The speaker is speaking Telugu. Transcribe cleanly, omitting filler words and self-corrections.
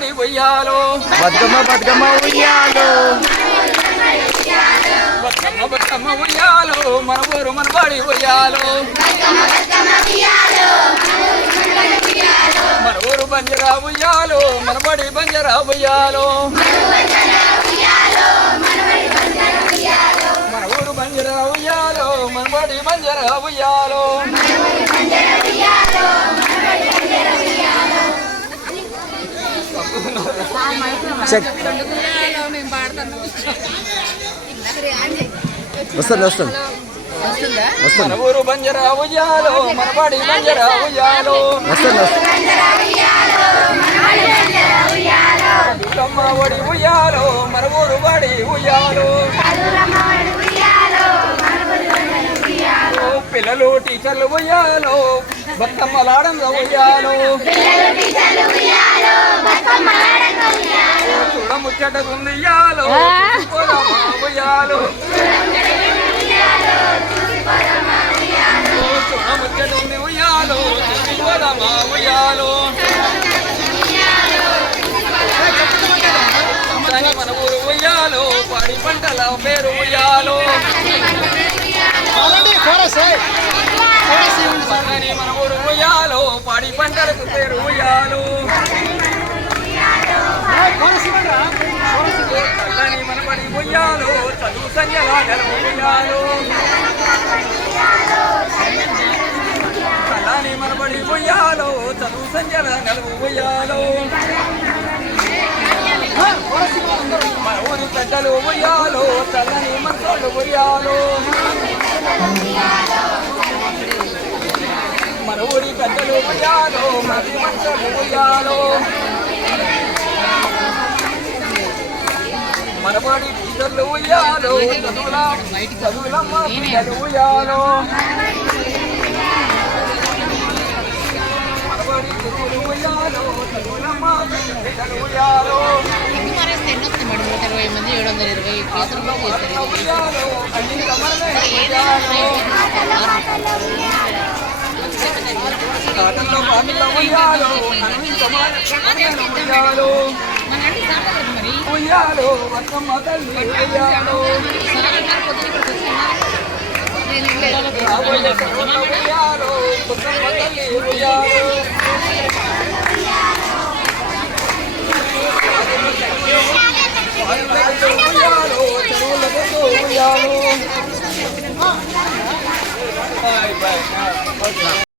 మనబడి ఉయ్యాలో బతుకమ్మ బతుకమ్మ ఉయ్యాలో బతుకమ్మ బతుకమ్మ ఉయ్యాలో మన ఊరు మనబడి ఉయ్యాలో మన ఊరు బంజరా ఉయ్యాలో మనబడి బంజరా ఉయ్యాలో మన ఊరు బంజరా ఉయ్యాలో మనబడి బంజరా ఉయ్యాలో వస్తుంది వస్తుంది మన ఊరు బంజరా ఉయ్యాలో మనబడి బంజరా ఉయ్యాలో వస్తుంది బతుకమ్మ ఒడి ఉయ్యాలో మన ఊరు బడి ఉయ్యాలో పిల్లలు టీచర్లు ఉయ్యాలో బతుకమ్మలాడంగా ఉయ్యాలో చూడ ముచ్చటకుంది ఉయ్యాలో ఉయ్యాలో చూడ ముచ్చటుంది ఉయ్యాలో ఉయ్యాలో మన ఊరు ఉయ్యాలో పాడి పంటల పేరు ఉయ్యాలో మన ఊరు ఉయ్యాలో పాడి పంటలకు పేరు ఉయ్యాలో మన పడి ఉయ్యాలో చదువు సంజల ఉయ్యాలో చల్లని మన పడి ఉయ్యాలో చదువు సంజల నలుగు ఉయ్యాలో మన ఊరి పెద్దలు ఉయ్యాలో చల్లని మనసోళ్ళు ఉయ్యాలో మన ఊరి పెద్దలు ఉయ్యాలో మరి మనసోళ్ళు ఉయ్యాలో మనబడి టీచర్లు ఉయ్యాలో చదువులమ్మ పిల్లలు ఉయ్యాలో మనబడి చదువులు ఉయ్యాలో చదువులమ్మ పిల్లలు ఉయ్యాలో ఉయ్యాలో అన్ని కమలమే కాటల్లో పాటల్లో ఉయ్యాలో ఉయ్యాలో ఉయ్యాలో బతుకమ్మ తల్లి ఉయ్యాలో ఉయ్యాలో బతుకమ్మ తల్లి ఉయ్యాలో ఉయ్యాలో చెరువులకు ఉయ్యాలో